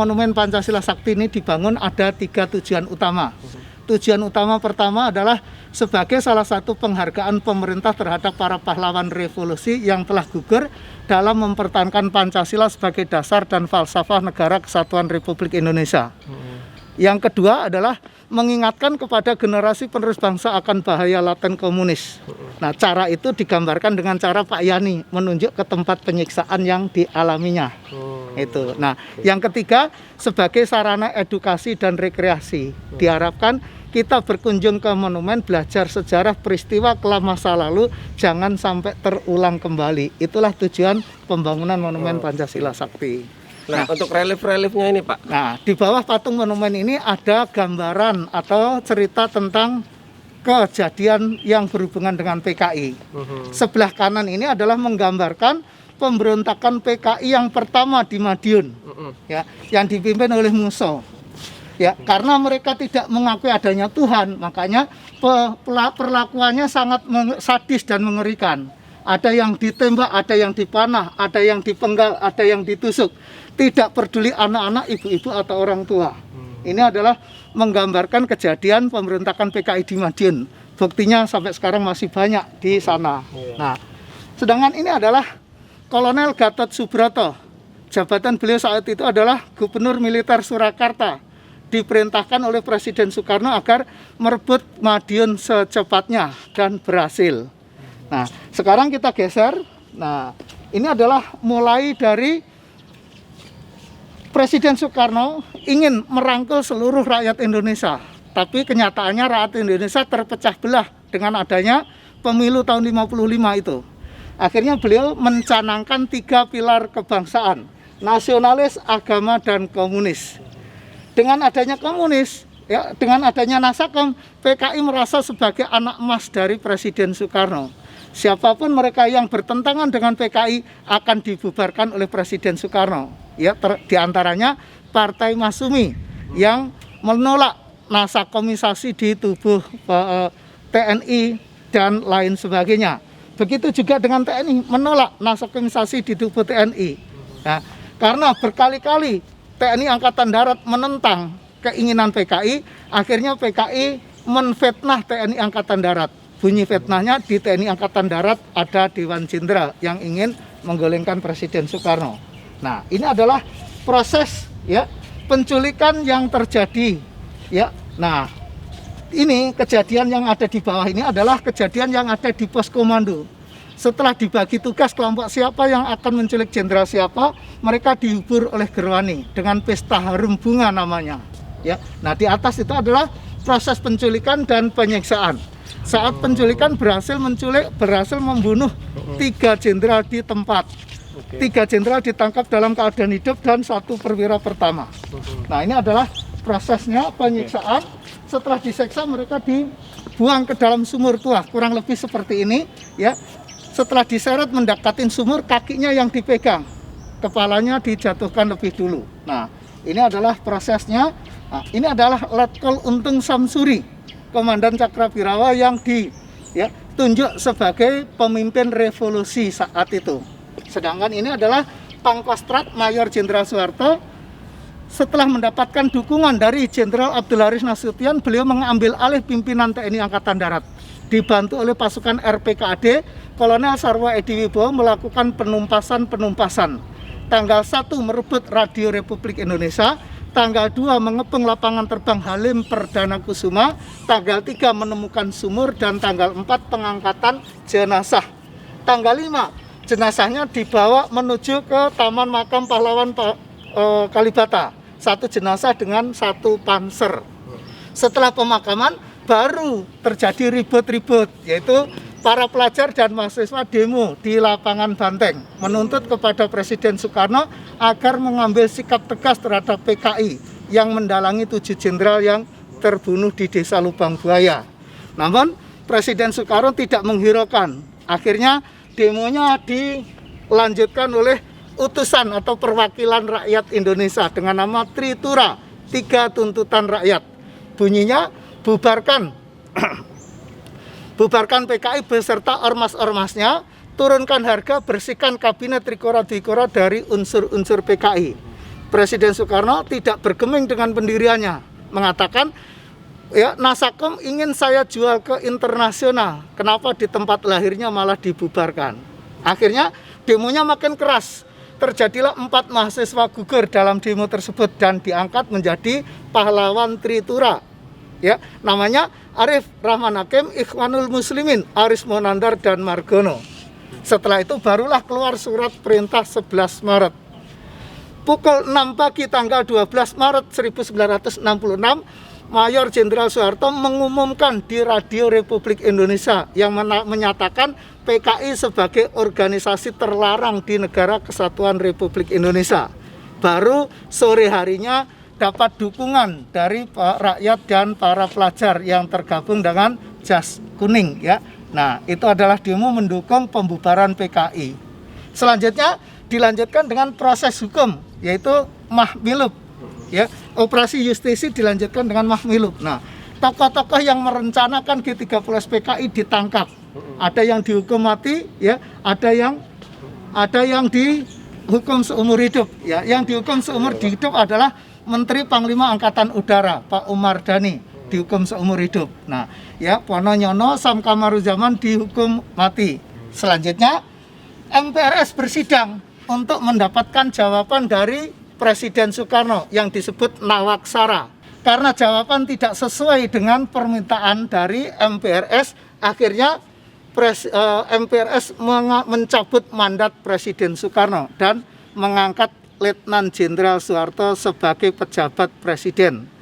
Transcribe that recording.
Monumen Pancasila Sakti ini dibangun ada 3 tujuan utama. Tujuan utama pertama adalah sebagai salah satu penghargaan pemerintah terhadap para pahlawan revolusi yang telah gugur dalam mempertahankan Pancasila sebagai dasar dan falsafah Negara Kesatuan Republik Indonesia. Yang kedua adalah mengingatkan kepada generasi penerus bangsa akan bahaya laten komunis. Nah, cara itu digambarkan dengan cara Pak Yani menunjuk ke tempat penyiksaan yang dialaminya. Itu. Nah, yang ketiga sebagai sarana edukasi dan rekreasi. Diharapkan kita berkunjung ke monumen, belajar sejarah peristiwa kelam masa lalu, jangan sampai terulang kembali. Itulah tujuan pembangunan Monumen Pancasila Sakti. Nah, untuk relief-reliefnya ini, Pak. Nah, di bawah patung monumen ini ada gambaran atau cerita tentang kejadian yang berhubungan dengan PKI. Sebelah kanan ini adalah menggambarkan pemberontakan PKI yang pertama di Madiun, ya, yang dipimpin oleh Musso. Ya, karena mereka tidak mengakui adanya Tuhan, makanya perlakuannya sangat sadis dan mengerikan. Ada yang ditembak, ada yang dipanah, ada yang dipenggal, ada yang ditusuk. Tidak peduli anak-anak, ibu-ibu atau orang tua. Ini adalah menggambarkan kejadian pemberontakan PKI di Madiun. Buktinya sampai sekarang masih banyak di sana. Nah, sedangkan ini adalah Kolonel Gatot Subroto. Jabatan beliau saat itu adalah Gubernur Militer Surakarta. Diperintahkan oleh Presiden Soekarno agar merebut Madiun secepatnya dan berhasil. Nah, sekarang kita geser. Nah, ini adalah mulai dari Presiden Soekarno ingin merangkul seluruh rakyat Indonesia. Tapi kenyataannya rakyat Indonesia terpecah belah dengan adanya pemilu tahun 55 itu. Akhirnya beliau mencanangkan 3 pilar kebangsaan, nasionalis, agama, dan komunis. Dengan adanya komunis, ya, dengan adanya Nasakom, PKI merasa sebagai anak emas dari Presiden Soekarno. Siapapun mereka yang bertentangan dengan PKI akan dibubarkan oleh Presiden Soekarno. Ya, diantaranya Partai Masyumi yang menolak nasakomisasi di tubuh TNI dan lain sebagainya. Begitu juga dengan TNI menolak nasakomisasi di tubuh TNI. Nah, karena berkali-kali TNI Angkatan Darat menentang keinginan PKI, akhirnya PKI menfitnah TNI Angkatan Darat. Bunyi fitnahnya di TNI Angkatan Darat ada Dewan Jenderal yang ingin menggolengkan Presiden Soekarno. Nah, ini adalah proses, ya, penculikan yang terjadi, ya. Nah, ini kejadian yang ada di bawah ini adalah kejadian yang ada di pos komando. Setelah dibagi tugas kelompok siapa yang akan menculik jenderal siapa, mereka dihibur oleh Gerwani dengan pesta harum bunga namanya. Ya, nah di atas itu adalah proses penculikan dan penyiksaan. Saat penculikan berhasil membunuh 3 jenderal di tempat. 3 jenderal ditangkap dalam keadaan hidup dan 1 perwira pertama. Nah, ini adalah prosesnya penyiksaan. Setelah disiksa mereka dibuang ke dalam sumur tua, kurang lebih seperti ini, ya. Setelah diseret mendekatin sumur, kakinya yang dipegang, kepalanya dijatuhkan lebih dulu. Nah, ini adalah prosesnya. Nah, ini adalah Letkol Untung Samsuri, Komandan Cakrabirawa yang ditunjuk sebagai pemimpin revolusi saat itu. Sedangkan ini adalah Pangkostrat Mayor Jenderal Soeharto. Setelah mendapatkan dukungan dari Jenderal Abdul Haris Nasution, beliau mengambil alih pimpinan TNI Angkatan Darat. Dibantu oleh pasukan RPKAD, Kolonel Sarwo Edi Wibowo melakukan penumpasan. Tanggal 1 merebut Radio Republik Indonesia, tanggal 2 mengepung lapangan terbang Halim Perdana Kusuma, tanggal 3 menemukan sumur, dan tanggal 4 pengangkatan jenazah. Tanggal 5 jenazahnya dibawa menuju ke Taman Makam Pahlawan Kalibata. 1 jenazah dengan 1 panser. Setelah pemakaman baru terjadi ribut-ribut, yaitu para pelajar dan mahasiswa demo di lapangan Banteng menuntut kepada Presiden Soekarno agar mengambil sikap tegas terhadap PKI yang mendalangi 7 jenderal yang terbunuh di Desa Lubang Buaya. Namun Presiden Soekarno tidak menghiraukan. Akhirnya demonya dilanjutkan oleh utusan atau perwakilan rakyat Indonesia dengan nama Tritura, 3 tuntutan rakyat. Bunyinya bubarkan PKI beserta turunkan harga, bersihkan kabinet Trikora Dwikora dari unsur-unsur PKI. Presiden Soekarno tidak bergeming dengan pendiriannya, mengatakan, ya, Nasakom ingin saya jual ke internasional, kenapa di tempat lahirnya malah dibubarkan. Akhirnya demonya makin keras, terjadilah 4 mahasiswa gugur dalam demo tersebut dan diangkat menjadi pahlawan Tritura. Ya, namanya Arif Rahman Hakim, Ikhwanul Muslimin, Aris Monandar dan Margono. Setelah itu barulah keluar surat perintah 11 Maret. Pukul 6 pagi tanggal 12 Maret 1966, Mayor Jenderal Soeharto mengumumkan di Radio Republik Indonesia yang menyatakan PKI sebagai organisasi terlarang di Negara Kesatuan Republik Indonesia. Baru sore harinya dapat dukungan dari rakyat dan para pelajar yang tergabung dengan Jas Kuning, ya. Nah, itu adalah demo mendukung pembubaran PKI. Selanjutnya dilanjutkan dengan proses hukum, yaitu Mahmilub, ya. Operasi justisi dilanjutkan dengan Mahmilub. Nah, tokoh-tokoh yang merencanakan G30 PKI ditangkap. Ada yang dihukum mati, ya, ada yang dihukum seumur hidup, ya. Yang dihukum seumur hidup adalah Menteri Panglima Angkatan Udara Pak Umar Dhani, dihukum seumur hidup. Nah, ya, Pono Nyono Sam Kamaruzaman dihukum mati. Selanjutnya MPRS bersidang untuk mendapatkan jawaban dari Presiden Soekarno yang disebut Nawaksara. Karena jawaban tidak sesuai dengan permintaan dari MPRS, akhirnya MPRS mencabut mandat Presiden Soekarno dan mengangkat Letnan Jenderal Soeharto sebagai pejabat presiden.